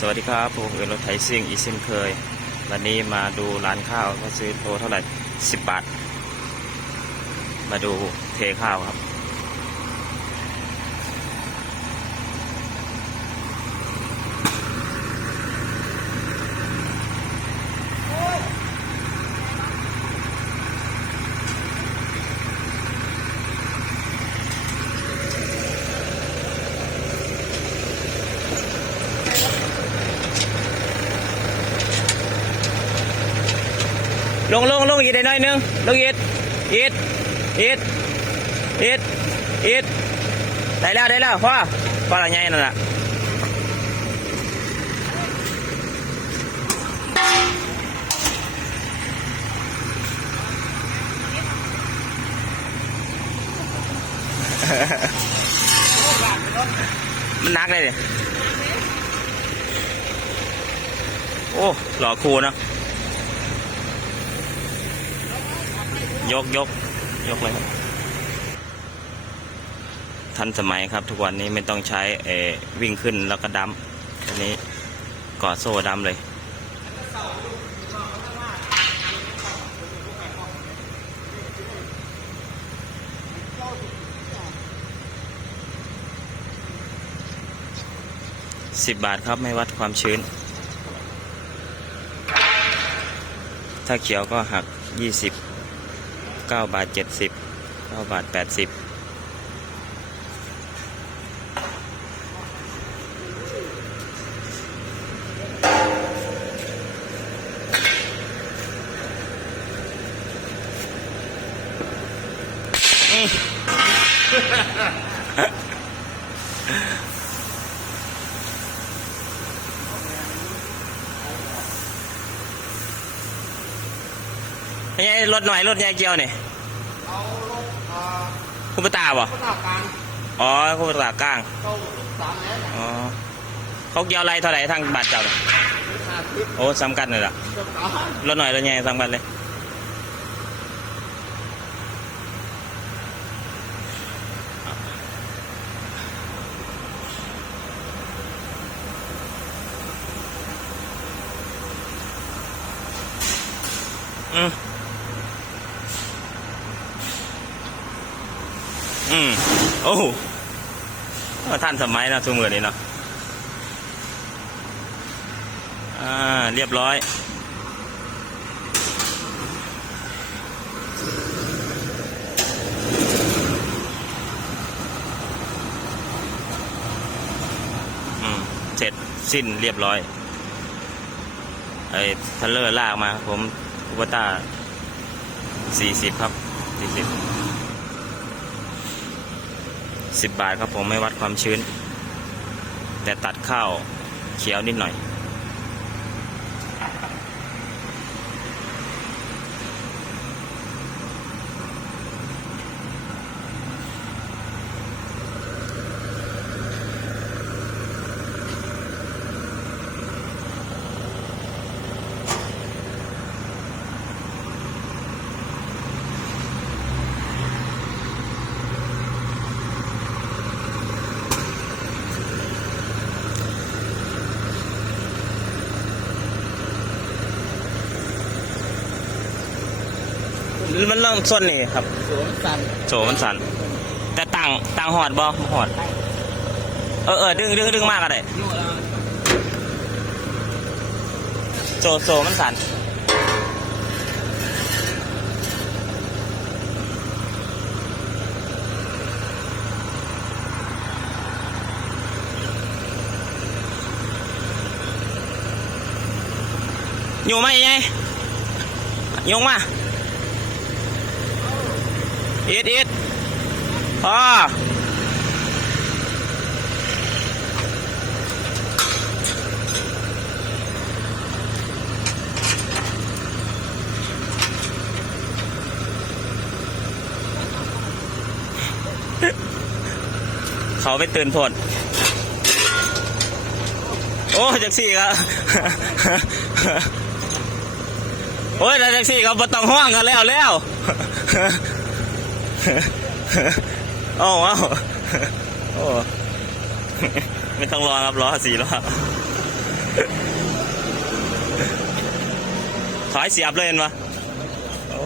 สวัสดีครับผมเอรถไถซิ่งอีกเช่นเคย วันนี้มาดูร้านข้าวเขาซื้อโลเท่าไหร่สิบบาท มาดูเทข้าวครับ ลงลงลงอีกได้หน่อยหนึงลงอีกอีกอีกอีกอีกได้แล้วได้แล้วพ่อพ่อละไงนั่นแหละมันนักเลยโอ้ หล่อครูเนอะ ยกยกยกเลยครับทันสมัยครับ ทุกวันนี้ไม่ต้องใช้เอวิ่งขึ้นแล้วก็ดัมอันนี้กอดโซ่ดัมเลย สิบบาทครับไม่วัดความชื้น ถ้าเขียวก็หักยี่สิบ 9บาท 70 9บาท 80 ไม่ใช่รถหน่อยรถใหญ่เกียวเนี่ยเอารถอ่าคุณปตาบ่ขนาดกลางอ๋อคุณปตากลางเข้าสามแมตรอ๋อเขาเกี่ยวอะไรเท่าไหร่ทางบาทเจ้าเนี่ยห้าสิบโอ้สำคัญเลยล่ะเกือบสามรถหน่อยรถใหญ่สำคัญเลยอืม อืมโอ้โหท่านสมัยนะทุกมือนี้เนาะอ่าเรียบร้อย อืม เสร็จสิ้นเรียบร้อย ไอ้ทัลเลอร์ลากมา ผมอุปตาสี่สิบครับสี่สิบ สิบบาทครับผมไม่วัดความชื้น แต่ตัดข้าวเขียวนิดหน่อย มันเริ่มส้นนี่ครับสวมสั่นโฉมันสั่นแต่ต่างต่างหอดบ่บ่หอด เออเออดึงดึงดึงมากก็ได้ยั่วแล้วโซโซมันสั่นอยู่ไหมยัยยงมา อีดอีดพอเขาไปตื่นพดโอ้จักซี่ครับโอ้ยแล้วจักซี่เขาบ่ต้องห้องกันแล้วแล้ว โอ้ว้าวโอ้ไม่ต้องรอครับรอสี่รอบถอยเสียบเลยเห็นปะโอ้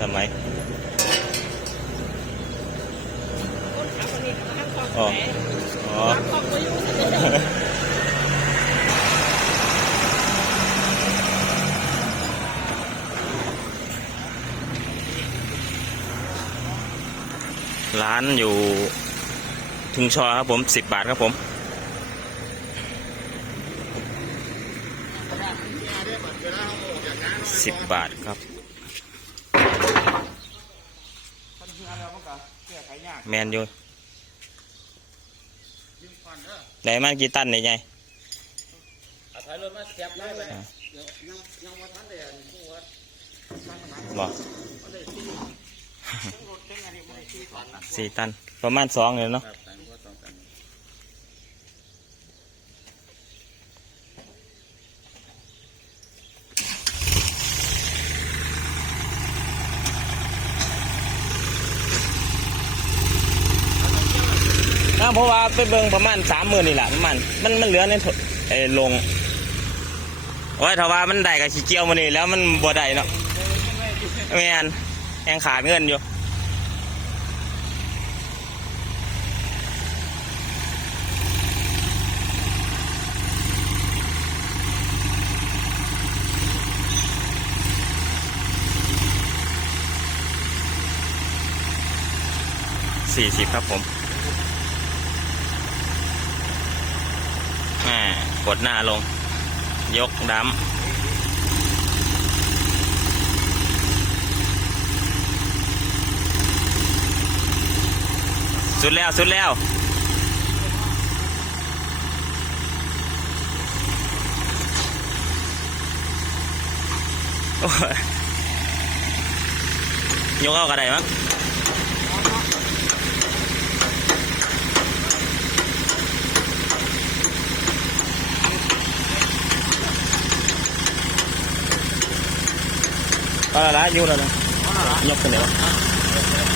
ทำไมคนขับคนนี้ก็มาห้างคลองอ๋อ แหน อ๋อ ห้างคลองก็อยู่ที่นี่ ร้านอยู่ทุงชอครับผมสิบบาทครับผมสิบบาทครับแมนอยู่ยืมก่อนเด้อได้มากี่ตันนี่ไงเอาถอยได้ยังยังว่าท่านเดียนผู้ว่าท่านขนาดบอก สี่ตัน ประมาณสองเลยเนาะนั่นะเพราะว่าไปเบิ่งประมาณสามหมื่นนี่แหละประมาณมันมันเหลือในถเออลงโอ้ยถ้าว่ามันได้กับขี้เกียวมันนี่แล้วมันบ่ได้เนาะแมน ยังขาดเงินอยู่สี่สิบครับผมอ่ากดหน้าลง ยกดัม สุดแล้วสุดแล้วโอ้ยยกเอากระไดมั้งก็ละยู่แล้วนะยกขึ้นเลยว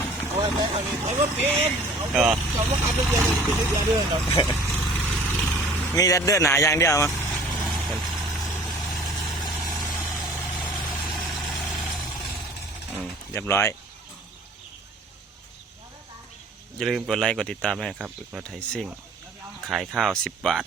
นาขึ้นแล้วคืนอารถเป็นเอาเอาว่าขับรถเดียวเป็นเดือนเดือนเนาะมีแต่เดินหนาอย่างเดียวมาอืมเรียบร้อย อย่าลืมกดไลค์กดติดตามด้วยครับอึกมาไทยซิ่ง ขายข้าว 10 บาท